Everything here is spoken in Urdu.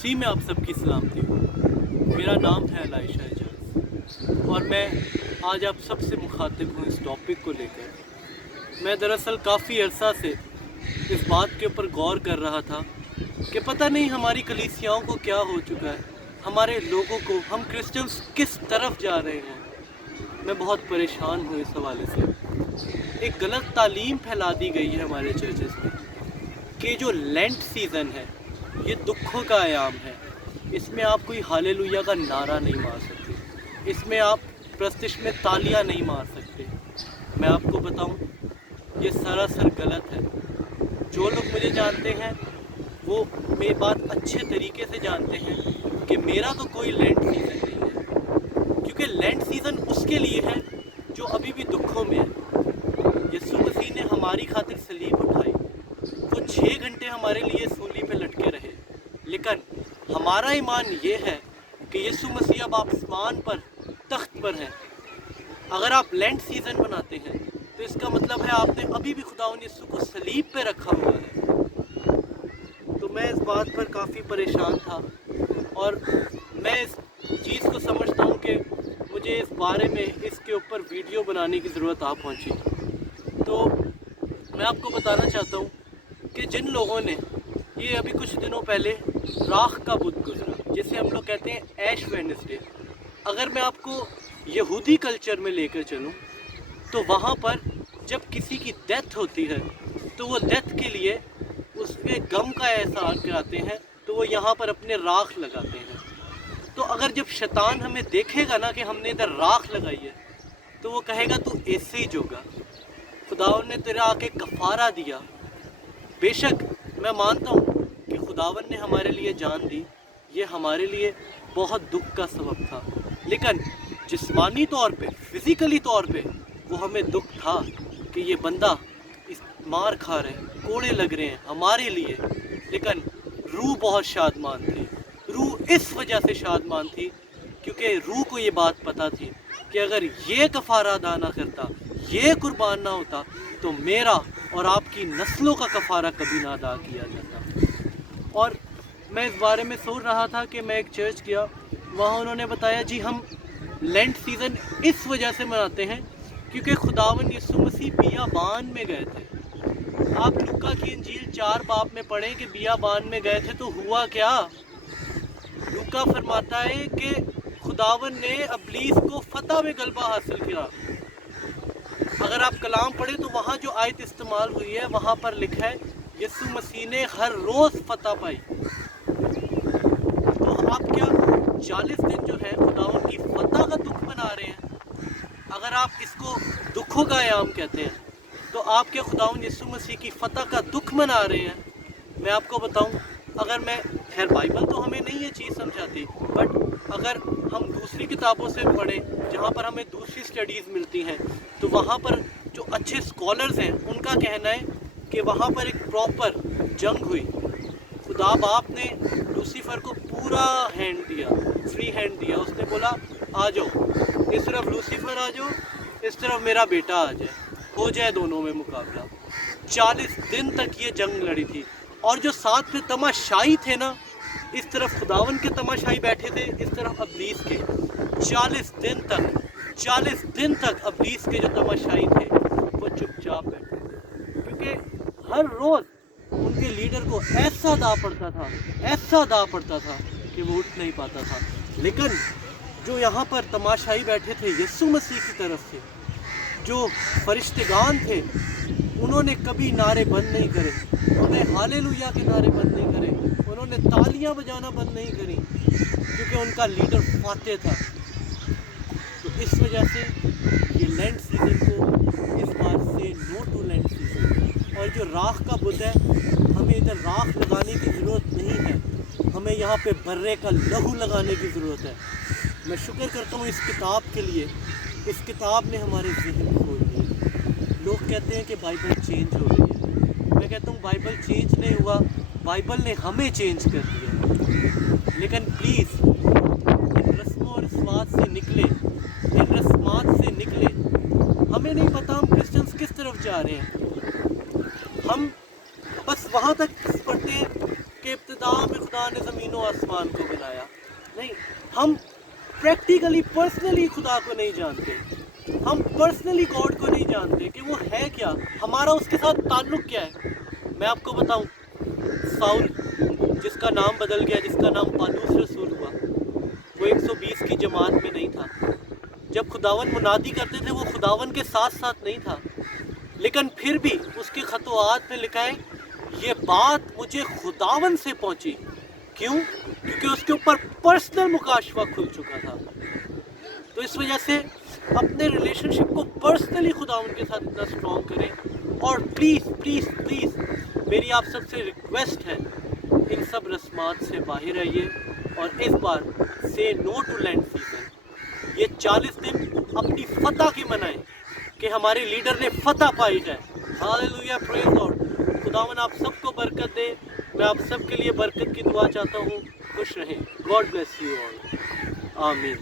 مسیح میں آپ سب کی سلامتی ہو۔ میرا نام ہے علائشہ اعجاز اور میں آج آپ سب سے مخاطب ہوں اس ٹاپک کو لے کر۔ میں دراصل کافی عرصہ سے اس بات کے اوپر غور کر رہا تھا کہ پتہ نہیں ہماری کلیسیاؤں کو کیا ہو چکا ہے، ہمارے لوگوں کو، ہم کرسچنز کس طرف جا رہے ہیں۔ میں بہت پریشان ہوں اس حوالے سے۔ ایک غلط تعلیم پھیلا دی گئی ہے ہمارے چرچز میں کہ جو لینٹ سیزن ہے یہ دکھوں کا ایام ہے، اس میں آپ کوئی ہالےلویا کا نعرہ نہیں مار سکتے، اس میں آپ پرستش میں تالیاں نہیں مار سکتے۔ میں آپ کو بتاؤں یہ سراسر غلط ہے۔ جو لوگ مجھے جانتے ہیں وہ میری بات اچھے طریقے سے جانتے ہیں کہ میرا تو کوئی لینٹ سیزن نہیں ہے، کیونکہ لینٹ سیزن اس کے لیے ہے جو ابھی بھی دکھوں میں ہے۔ یسوع مسیح نے ہماری خاطر صلیب اٹھائی، وہ 6 گھنٹے ہمارے لیے سولی پہ لٹکے رہے، لیکن ہمارا ایمان یہ ہے کہ یسوع مسیح اب آسمان پر تخت پر ہے۔ اگر آپ لینٹ سیزن بناتے ہیں تو اس کا مطلب ہے آپ نے ابھی بھی خداوند یسوع کو صلیب پہ رکھا ہوا ہے۔ تو میں اس بات پر کافی پریشان تھا اور میں اس چیز کو سمجھتا ہوں کہ مجھے اس بارے میں اس کے اوپر ویڈیو بنانے کی ضرورت آ پہنچی۔ تو میں آپ کو بتانا چاہتا ہوں کہ جن لوگوں نے یہ ابھی کچھ دنوں پہلے راکھ کا بدھ گزرا جسے ہم لوگ کہتے ہیں ایش وینسڈے، اگر میں آپ کو یہودی کلچر میں لے کر چلوں تو وہاں پر جب کسی کی ڈیتھ ہوتی ہے تو وہ ڈیتھ کے لیے اس کے غم کا احساس کراتے ہیں، تو وہ یہاں پر اپنے راکھ لگاتے ہیں۔ تو اگر جب شیطان ہمیں دیکھے گا نا کہ ہم نے ادھر راکھ لگائی ہے تو وہ کہے گا تو ایسے ہی جوگا، خداوند نے تیرا آ کے کفارہ دیا۔ بے شک میں مانتا ہوں کہ خداوند نے ہمارے لیے جان دی، یہ ہمارے لیے بہت دکھ کا سبب تھا، لیکن جسمانی طور پہ، فزیکلی طور پہ وہ ہمیں دکھ تھا کہ یہ بندہ اس مار کھا رہے ہیں، کوڑے لگ رہے ہیں ہمارے لیے، لیکن روح بہت شادمان تھی۔ روح اس وجہ سے شادمان تھی کیونکہ روح کو یہ بات پتہ تھی کہ اگر یہ کفارہ ادا نہ کرتا، یہ قربان نہ ہوتا تو میرا اور آپ کی نسلوں کا کفارہ کبھی نہ ادا کیا جاتا۔ اور میں اس بارے میں سوچ رہا تھا کہ میں ایک چرچ گیا، وہاں انہوں نے بتایا جی ہم لینٹ سیزن اس وجہ سے مناتے ہیں کیونکہ خداوند یسوع مسیح بیابان میں گئے تھے۔ آپ لوکا کی انجیل 4 باب میں پڑھیں کہ بیابان میں گئے تھے تو ہوا کیا؟ لوکا فرماتا ہے کہ خداوند نے ابلیس کو فتح میں غلبہ حاصل کیا۔ اگر آپ کلام پڑھیں تو وہاں جو آیت استعمال ہوئی ہے وہاں پر لکھا ہے یسوع مسیح نے ہر روز فتح پائی۔ تو آپ کیا 40 دن جو ہے خداوند کی فتح کا دکھ منا رہے ہیں؟ اگر آپ اس کو دکھوں کا ایام کہتے ہیں تو آپ کیا خداوند یسوع مسیح کی فتح کا دکھ منا رہے ہیں؟ میں آپ کو بتاؤں، اگر میں خیر بائبل تو ہمیں نہیں یہ چیز سمجھاتی، بٹ اگر ہم دوسری کتابوں سے پڑھیں جہاں پر ہمیں دوسری سٹڈیز ملتی ہیں تو وہاں پر جو اچھے سکولرز ہیں ان کا کہنا ہے کہ وہاں پر ایک پراپر جنگ ہوئی، خدا باپ نے لوسیفر کو پورا ہینڈ دیا، فری ہینڈ دیا، اس نے بولا آ جاؤ، اس طرف لوسیفر آ جاؤ، اس طرف میرا بیٹا آ جائے، ہو جائے دونوں میں مقابلہ۔ 40 دن تک یہ جنگ لڑی تھی، اور جو ساتھ میں تماشائی تھے نا، اس طرف خداوند کے تماشائی بیٹھے تھے، اس طرف ابلیس کے۔ 40 دن تک ابلیس کے جو تماشائی تھے وہ چپ چاپ بیٹھے تھے، کیونکہ ہر روز ان کے لیڈر کو ایسا دا پڑتا تھا کہ وہ اٹھ نہیں پاتا تھا۔ لیکن جو یہاں پر تماشائی بیٹھے تھے یسوع مسیح کی طرف سے، جو فرشتگان تھے، انہوں نے کبھی نعرے بند نہیں کرے، انہوں نے ہالےلویا کے نعرے بند نہیں کرے، انہوں نے تالیاں بجانا بند نہیں کری، کیونکہ ان کا لیڈر فاتح تھا۔ تو اس وجہ سے یہ لینٹ سیزن کو اس بار سے نو ٹو لینٹ سیزن۔ اور جو راکھ کا بدھ ہے، ہمیں ادھر راکھ لگانے کی ضرورت نہیں ہے، ہمیں یہاں پہ برے کا لہو لگانے کی ضرورت ہے۔ میں شکر کرتا ہوں اس کتاب کے لیے، اس کتاب نے ہمارے ذہن کھول دیے۔ لوگ کہتے ہیں کہ بائبل چینج ہو گئی ہے، میں کہتا ہوں بائبل چینج نہیں ہوا، بائبل نے ہمیں چینج کر دیا۔ لیکن پلیز ان رسموں اور رسومات سے نکلے، ان رسمات سے نکلے۔ ہمیں نہیں پتہ ہم کرسچنز کس طرف جا رہے ہیں، ہم بس وہاں تک پڑھتے ہیں کہ ابتدا میں خدا نے زمین و آسمان کو بنایا. نہیں, ہم پریکٹیکلی پرسنلی خدا کو نہیں جانتے, ہم پرسنلی گاڈ کو نہیں جانتے کہ وہ ہے کیا, ہمارا اس کے ساتھ تعلق کیا ہے. میں آپ کو بتاؤں, ساؤل جس کا نام بدل گیا, جس کا نام پالوس رسول ہوا, وہ 120 کی جماعت میں نہیں تھا. جب خداون منادی کرتے تھے وہ خداون کے ساتھ ساتھ نہیں تھا, لیکن پھر بھی اس کی خطوات میں لکھا ہے یہ بات مجھے خداون سے پہنچی. کیوں؟ کیونکہ اس کے اوپر پرسنل مکاشفہ کھل چکا تھا. تو اس وجہ سے اپنے ریلیشن شپ کو پرسنلی خداون کے ساتھ اتنا اسٹرانگ کریں. اور پلیز پلیز پلیز میری آپ سب سے ریکویسٹ ہے, ان سب رسمات سے باہر رہیے, اور اس بار سے نو ٹو لینڈ سیزن. یہ 40 دن اپنی فتح کی منائیں کہ ہمارے لیڈر نے فتح پائی ہے. ہاللویا, پریز لارڈ. خداون آپ سب کو برکت دے. میں آپ سب کے لیے برکت کی دعا چاہتا ہوں. خوش رہیں. God bless you all. آمین.